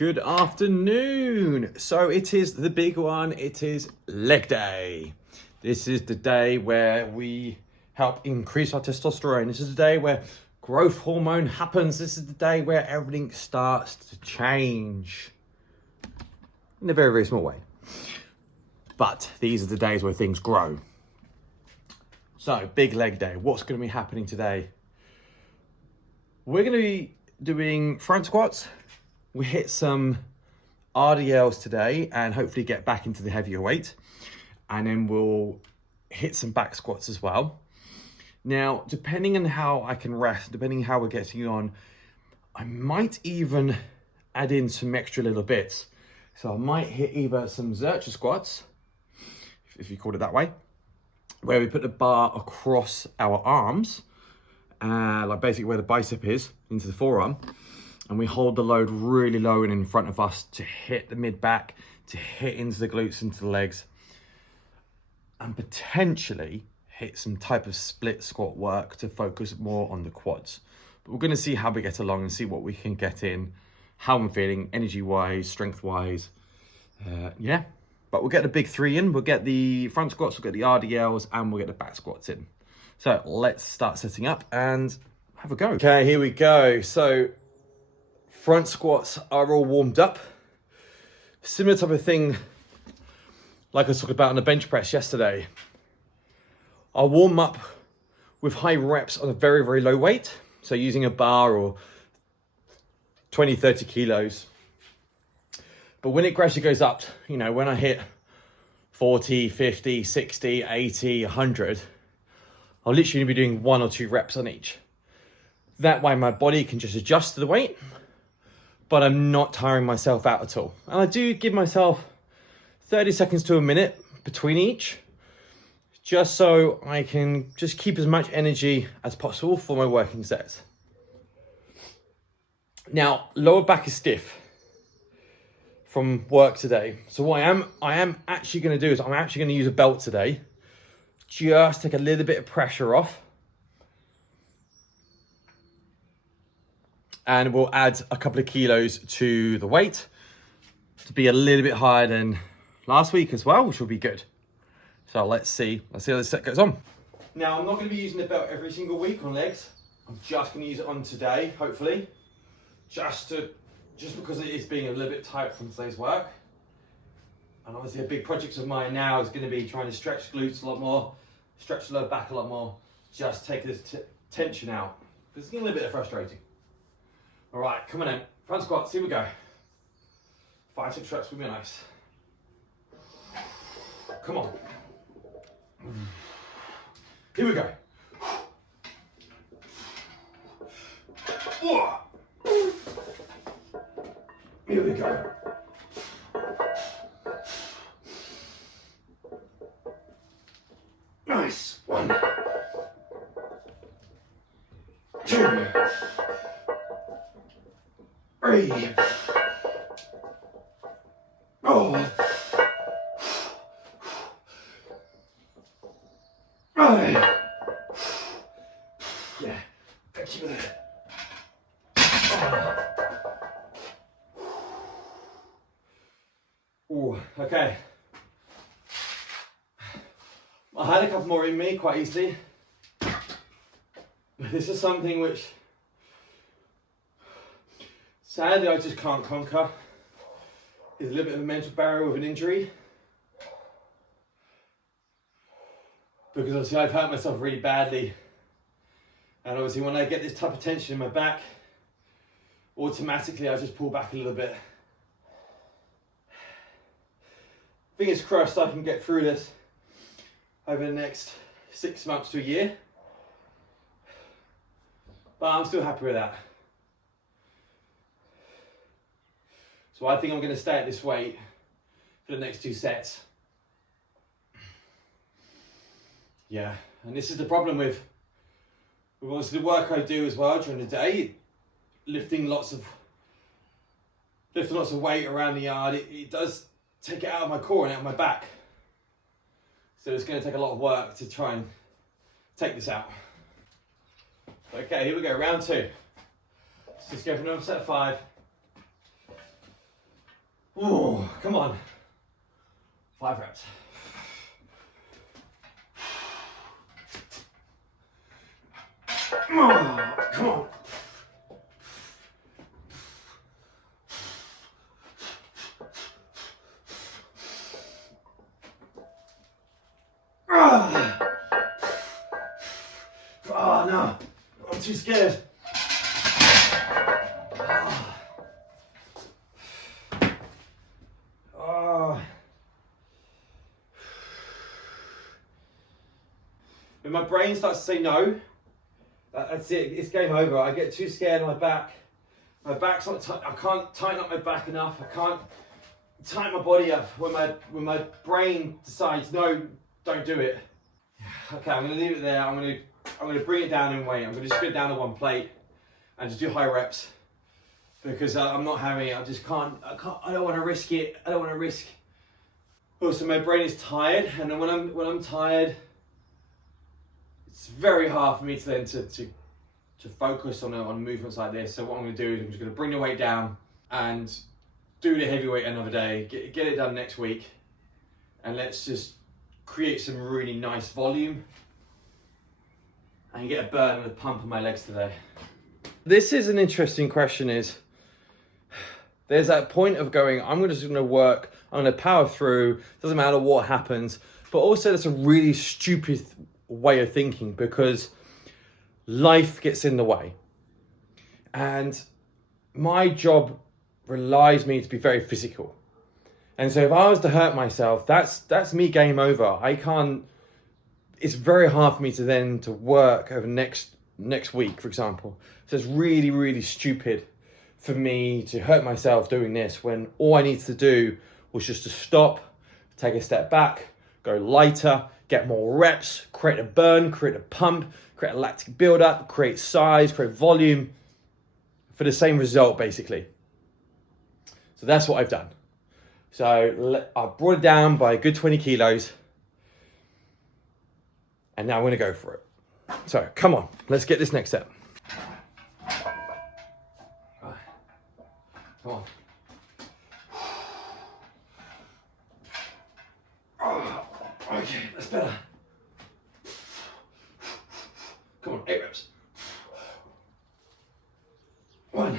Good afternoon. So it is the big one. It is leg day. This is the day where we help increase our testosterone. This is the day where growth hormone happens. This is the day where everything starts to change in a very, very small way. But these are the days where things grow. So big leg day. What's going to be happening today? We're going to be doing front squats. We hit some RDLs today and hopefully get back into the heavier weight. And then we'll hit some back squats as well. Now, depending on how I can rest, depending on how we're getting on, I might even add in some extra little bits. So I might hit either some Zercher squats, if you call it that way, where we put the bar across our arms, like basically where the bicep is, into the forearm. And we hold the load really low and in front of us to hit the mid-back, to hit into the glutes, into the legs, and potentially hit some type of split squat work to focus more on the quads. But we're going to see how we get along and see what we can get in, how I'm feeling, energy-wise, strength-wise. Yeah, but we'll get the big three in. We'll get the front squats, we'll get the RDLs, and we'll get the back squats in. So let's start setting up and have a go. Okay, here we go. So front squats are all warmed up. Similar type of thing like I was talking about on the bench press yesterday. I'll warm up with high reps on a very, very low weight. So using a bar or 20, 30 kilos. But when it gradually goes up, you know, when I hit 40, 50, 60, 80, 100, I'll literally be doing 1 or 2 reps on each. That way my body can just adjust to the weight, but I'm not tiring myself out at all. And I do give myself 30 seconds to a minute between each, just so I can just keep as much energy as possible for my working sets. Now, lower back is stiff from work today. So what I am actually gonna do is I'm actually gonna use a belt today, just take a little bit of pressure off. And we'll add a couple of kilos to the weight to be a little bit higher than last week as well, which will be good. So let's see how this set goes on. Now, I'm not going to be using the belt every single week on legs. I'm just going to use it on today, hopefully, just because it is being a little bit tight from today's work. And obviously a big project of mine now is going to be trying to stretch glutes a lot more, stretch the lower back a lot more, just take this tension out. Because it's getting a little bit frustrating. All right, come on in. Front squats, here we go. 5, 6 reps would be nice. Come on. Here we go. Here we go. Nice. 1, 2, 3. Oh. 5. Yeah. Thank you. Oh. Okay. I had a couple more in me quite easily. But this is something which sadly I just can't conquer. It's a little bit of a mental barrier with an injury. Because obviously I've hurt myself really badly. And obviously when I get this type of tension in my back, automatically I just pull back a little bit. Fingers crossed I can get through this over the next 6 months to a year. But I'm still happy with that. So I think I'm going to stay at this weight for the next 2 sets. Yeah, and this is the problem with obviously the work I do as well during the day, lifting lots of weight around the yard. It does take it out of my core and out of my back. So it's going to take a lot of work to try and take this out. Okay, here we go, round 2. Let's just go for another set of 5. Oh, come on. 5 reps. Oh, come on. Oh no, I'm too scared. Oh. When my brain starts to say no, that's it, it's game over. I get too scared on my back. My back's not tight, I can't tighten up my back enough. I can't tighten my body up when my brain decides no, don't do it. Okay, I'm gonna leave it there. I'm gonna bring it down in weight. I'm gonna just go down to 1 plate and just do high reps because I'm not having it. I don't want to risk it. I don't want to risk. Also, my brain is tired, and then when I'm tired, it's very hard for me to then to focus on movements like this. So what I'm gonna do is I'm just gonna bring the weight down and do the heavyweight another day. Get it done next week, and let's just create some really nice volume and get a burn and a pump on my legs today. This is an interesting question. Is there's that point of going, I'm just going to work, I'm going to power through, doesn't matter what happens, but also that's a really stupid way of thinking because life gets in the way. And my job relies me to be very physical. And so if I was to hurt myself, that's me game over. I can't, it's very hard for me to then to work over next week, for example. So it's really, really stupid for me to hurt myself doing this when all I needed to do was just to stop, take a step back, go lighter, get more reps, create a burn, create a pump, create a lactic buildup, create size, create volume for the same result, basically. So that's what I've done. So I brought it down by a good 20 kilos. And now I'm going to go for it. So come on, let's get this next step. Right. Come on. Oh, okay, that's better. Come on, 8 reps. 1,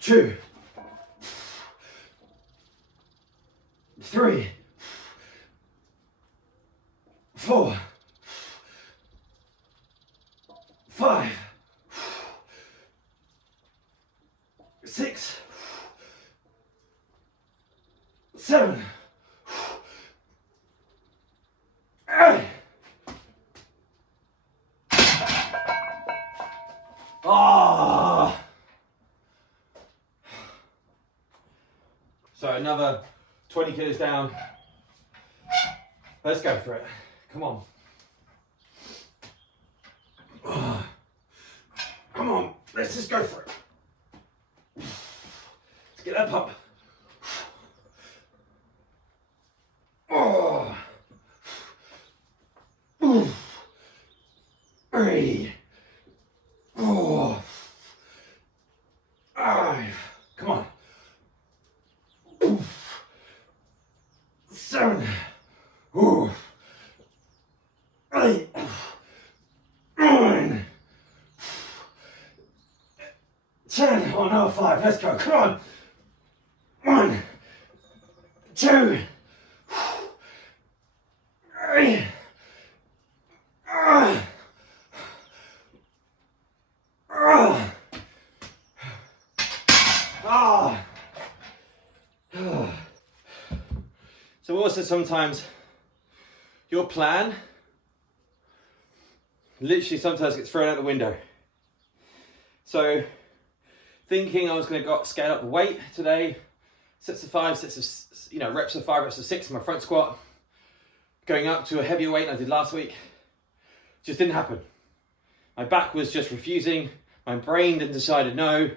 2, 3, 4, 5, 6, 7, 8. Ah. So another 20 kilos down. Let's go for it. Come on. Come on, let's just go for it. Let's get that pump. Oh. 3, 4, 5. Come on. 7. 8. 9. 10. Oh no, 5. Let's go. Come on. 1, 2, 3. So also sometimes your plan literally sometimes gets thrown out the window. So thinking I was going to scale up the weight today, sets of 5, reps of 5, reps of 6 in my front squat, going up to a heavier weight than I did last week, just didn't happen. My back was just refusing. My brain then decided no.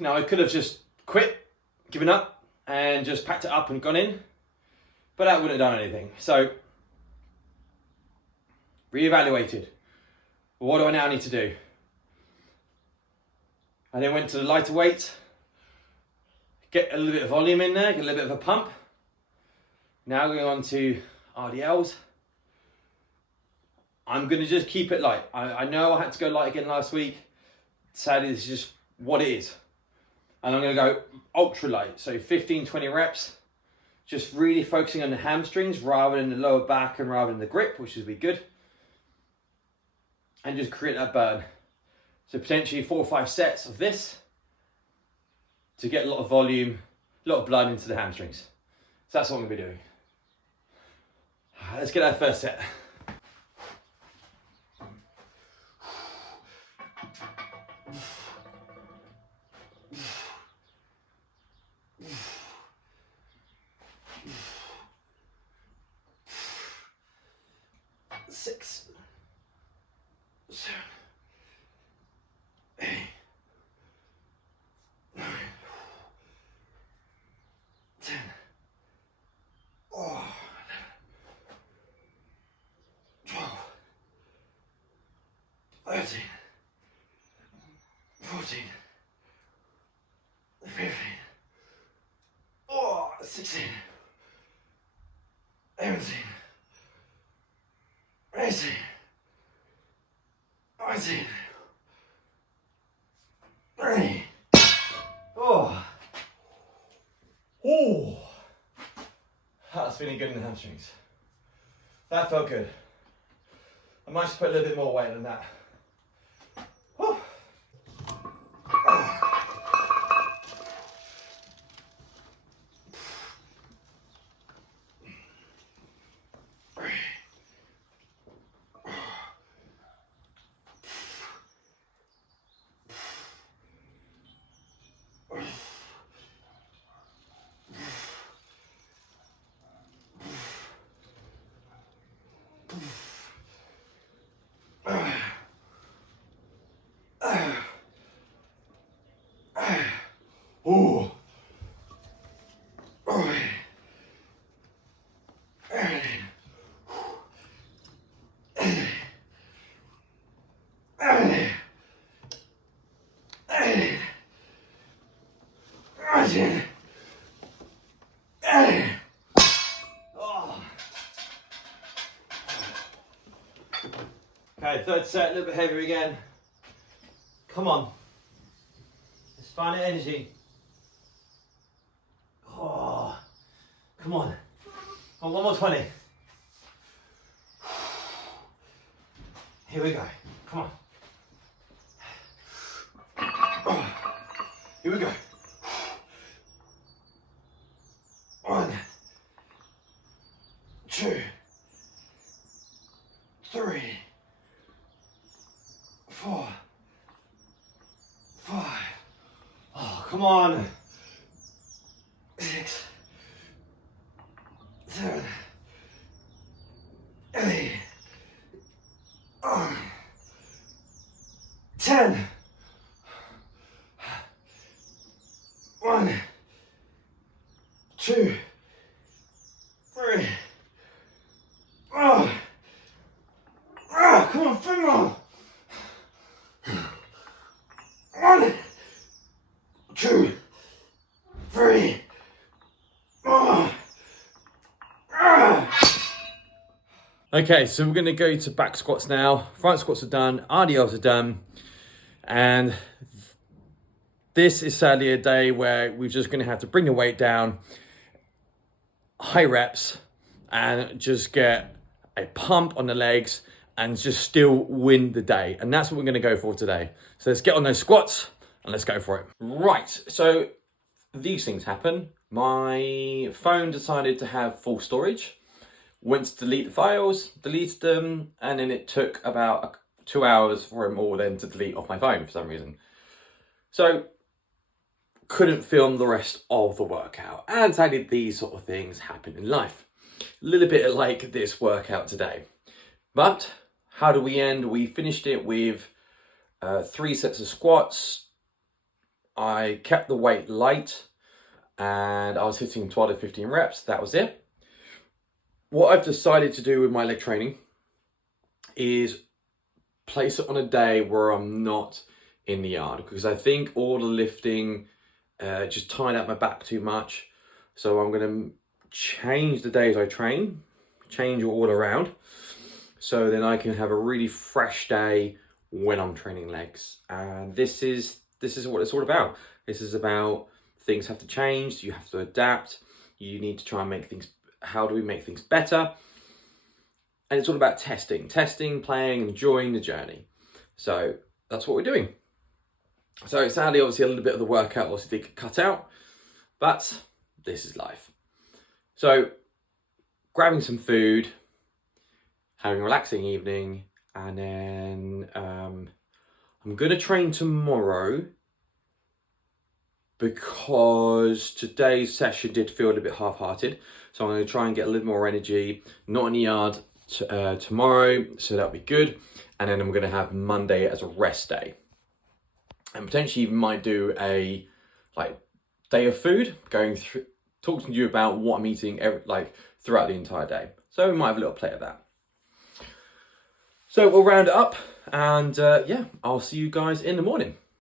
Now I could have just quit, given up, and just packed it up and gone in, but that wouldn't have done anything. So, reevaluated. What do I now need to do? and then went to the lighter weight. Get a little bit of volume in there, get a little bit of a pump. Now going on to RDLs. I'm gonna just keep it light. I know I had to go light again last week. Sadly, this is just what it is. And I'm gonna go ultra light, so 15, 20 reps. Just really focusing on the hamstrings rather than the lower back and rather than the grip, which would be good. And just create that burn. So potentially 4 or 5 sets of this to get a lot of volume, a lot of blood into the hamstrings. So that's what I'm gonna be doing. Let's get our first set. Six, 7, 8, 9, 10, 11, 12, 13, 14, 15, 16, 17, 18, 19, 20. That's feeling good in the hamstrings. That felt good. I might just put a little bit more weight than that. Whew. Ooh. Okay, third set, a little bit heavier again. Come on. Let's find the energy. Oh, come on. Oh, one more 20. Here we go. Come on. Oh, here we go. 1, 2, 3, 4, 5. Oh, come on. 6, 7, 8, 10. 1, 2, 3. Come on, finger. 1, 2, 3. Okay, so we're going to go to back squats now. Front squats are done, RDLs are done, and this is sadly a day where we're just going to have to bring the weight down, high reps, and just get a pump on the legs and just still win the day. And that's what we're going to go for today. So let's get on those squats and let's go for it. Right, so these things happen. My phone decided to have full storage. Went to delete the files, deleted them, and then it took about 2 hours for them all then to delete off my phone for some reason. So, couldn't film the rest of the workout. And sadly, these sort of things happen in life. A little bit like this workout today. But, how do we end? We finished it with 3 sets of squats. I kept the weight light, and I was hitting 12 to 15 reps. That was it. What I've decided to do with my leg training is place it on a day where I'm not in the yard, because I think all the lifting just tired out my back too much. So I'm going to change the days I train, change it all around, so then I can have a really fresh day when I'm training legs. And this is what it's all about. This is about things have to change, you have to adapt, you need to try and make things, how do we make things better? And it's all about testing, playing, enjoying the journey. So that's what we're doing. So sadly, obviously a little bit of the workout obviously did get cut out, but this is life. So grabbing some food, having a relaxing evening, and then I'm gonna train tomorrow because today's session did feel a little bit half-hearted. So I'm gonna try and get a little more energy, not in the yard tomorrow, so that'll be good. And then I'm gonna have Monday as a rest day. And potentially even might do a day of food, going through, talking to you about what I'm eating throughout the entire day. So we might have a little play of that. So we'll round it up, and yeah, I'll see you guys in the morning.